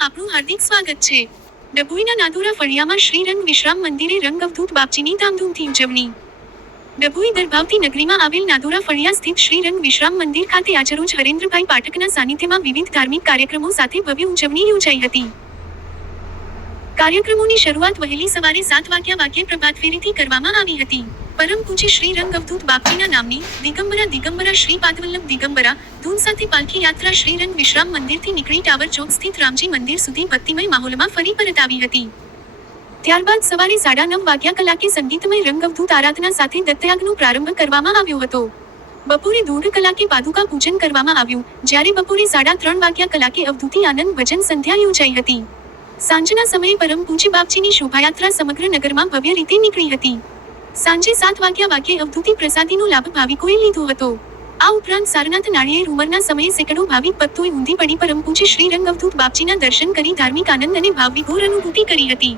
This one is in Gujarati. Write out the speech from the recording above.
વિડીયોમાં આપનું હાર્દિક સ્વાગત છે. ડભોઈના નાદોરા ફળિયામાં શ્રી રંગ વિશ્રામ મંદિરે રંગ અવધૂત બાપજીની ધામધૂમથી ઉજવણી. ડભોઈ દર્ભાવતી નગરીમાં આવેલ નાદોરા ફળિયા સ્થિત શ્રી રંગ વિશ્રામ મંદિર ખાતે આજરોજ હરેન્દ્રભાઈ પાઠકના સાનિધ્યમાં વિવિધ ધાર્મિક કાર્યક્રમો સાથે ભવ્ય ઉજવણી યોજાઈ હતી. કાર્યક્રમોની શરૂઆત વહેલી સવારે 7 વાગ્યે પ્રભાતફેરીથી કરવામાં આવી હતી. પરમ પૂજ્ય શ્રી રંગ અવધૂત બાપજીના નામની દિગંબરા શ્રી પાદવલ્લભ દિગંબરા ધૂન સાથે પાલખી યાત્રા શ્રી રંગ વિશ્રામ મંદિરથી નીકળી ટાવર ચોક સ્થિત રામજી મંદિર સુધી ભક્તિમય માહોલમાં ફરી પરત આવી હતી. ત્યારબાદ સવારે 9:30 કલાકે સંગીતમય રંગ અવધૂત આરાધના સાથે દત્તયાગનો પ્રારંભ કરવામાં આવ્યો હતો. બપોરે 1:30 કલાકે પાદુકા પૂજન કરવામાં આવ્યું, જ્યારે બપોરે 3:30 કલાકે અવધૂતી આનંદ ભજન સંધ્યા યોજાઈ હતી. સાંજના સમયે પરમ પૂજ્ય બાપજીની શોભાયાત્રા સમગ્ર નગરમાં ભવ્ય રીતે નીકળી હતી. સાંજે 7 વાગ્યે અવધૂતી પ્રસાદીનો લાભ ભાવિકોએ લીધો હતો. આ ઉપરાંત સારનાથ નાળિયેર ઉમરના સમયે સેંકડો ભાવિક ભક્તોએ ઊંધી પડી પરમ પૂજ્ય શ્રી રંગ અવધૂત બાપજીના દર્શન કરી ધાર્મિક આનંદ અને ભાવવિભોર અનુભૂતિ કરી હતી.